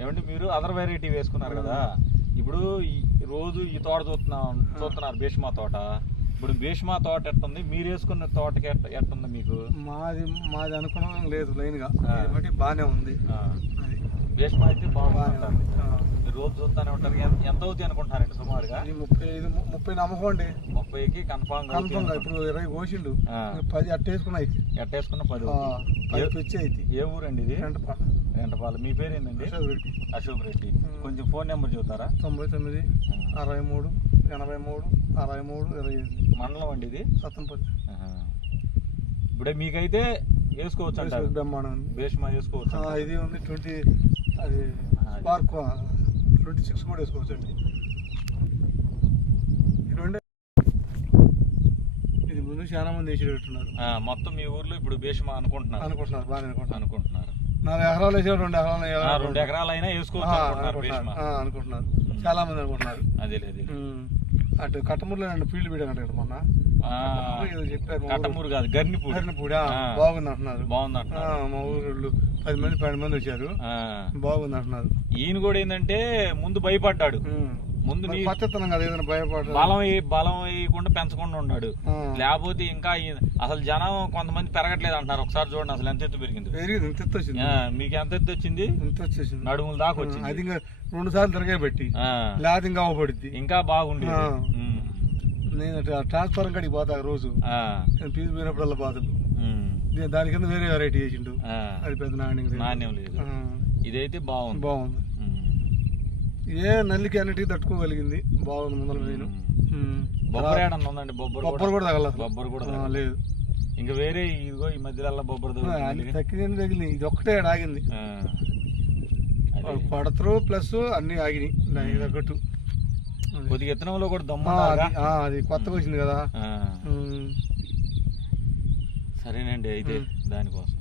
ఏమంటే మీరు other variety వేసుకున్నారు కదా, ఇప్పుడు రోజు ఈ తోట చూస్తున్నారు భీష్మా తోట. ఇప్పుడు భీష్మా తోట ఎట్టుంది, మీరు వేసుకున్న తోటకి ఎట్టుంది మీకు? మాది అనుకున్నాం లేదు, లైన్గా బట్టి బాగానే ఉంది. భీష్మా అయితే బాగుంటుంది, మీరు రోజు చూస్తూనే ఉంటారు. ఎంత అవుతుంది అనుకుంటున్నారండి సుమారుగా? 30 నమ్మకండి. 30కి కన్ఫామ్. ఇప్పుడు 20 కోసిండు, 10 అట్టేసుకున్నా. ఎట్టేసుకున్న 10 వచ్చి అయితే. ఏ ఊరండి ఇది? రెంటపాల. మీ పేరు ఏంటండి? అశోక్ రెడ్డి. కొంచెం ఫోన్ నెంబర్ చెబుతారా? 99 63 83 63 25. మండలం అండి ఇది? సత్తనపల్లి. ఇప్పుడే మీకైతే వేసుకోవచ్చు అంటారు? బ్రహ్మాండం భీష్మా వేసుకోవచ్చు. ఇది ఉంది 20, అది స్పార్క్ 26 కూడా వేసుకోవచ్చు అండి. ఇది ముందు చాలా మంది వేసేటట్టున్నారు. మొత్తం మీ ఊర్లో ఇప్పుడు భీష్మా అనుకుంటున్నారు? బాగా అనుకుంటున్నారు. 4 ఎకరాలు వేసారు, 2 ఎకరాలు అయినా వేసుకోవచ్చు అనుకుంటున్నారు. చాలా మంది అనుకుంటున్నారు. అదే అటు కట్టమూరులో ఫీల్డ్ పెట్టాను కదా మొన్న. చెప్పారు కట్టమూరు కాదు, గర్నిపూడి. బాగుంది అంటున్నారు. బాగుంది అంటున్నారు. మా ఊరు 10 మంది 12 మంది వచ్చారు, బాగుంది అంటున్నారు. ఈయన కూడా ఏంటంటే ముందు భయపడ్డాడు. ముందు పచ్చతనం కదా, ఏదైనా భయపడ్డాడు. బలం వేయకుండా పెంచకుండా ఉన్నాడు. లేకపోతే ఇంకా అసలు జనం కొంతమంది పెరగట్లేదు అంటున్నారు. ఒకసారి చూడండి అసలు ఎంత ఎత్తు పెరిగింది. ఇంత ఎత్తు వచ్చింది. మీకు ఎంత ఎత్తు వచ్చింది? నడుముల దాకా వచ్చింది. అది ఇంకా 2 సార్లు తిరగాయి పెట్టి, లేకపోతే ఇంకా అవపడుద్ది. ఇంకా బాగుంది. నేను ట్రాన్స్ఫారం కాడికి పోతా రోజు, ఫీజు పోయినప్పుడల్లా పోతాడు. దాని కింద వేరే వెరైటీ చేసిండు, అది పెద్ద నాణ్యం లేదు. ఇదైతే బాగుంది. ఏ నల్లికి అన్నిటికీ తట్టుకోగలిగింది, బాగుంది. ముందర నేను బొబ్బరు కూడా తగలదు. బొబ్బరు కూడా లేదు. ఇంకా వేరే ఇదిగో ఈ మధ్యలో బొబ్బరు తగ్గింది, తగిలింది. ఇది ఒక్కటే ఆగింది. కొడతరు ప్లస్ అన్ని ఆగినాయి దానికి తగ్గట్టు. కొద్దిగా ఎత్తనంలో కూడా దమ్మ, అది కొత్తగా వచ్చింది కదా. సరేనండి, అయితే దానికోసం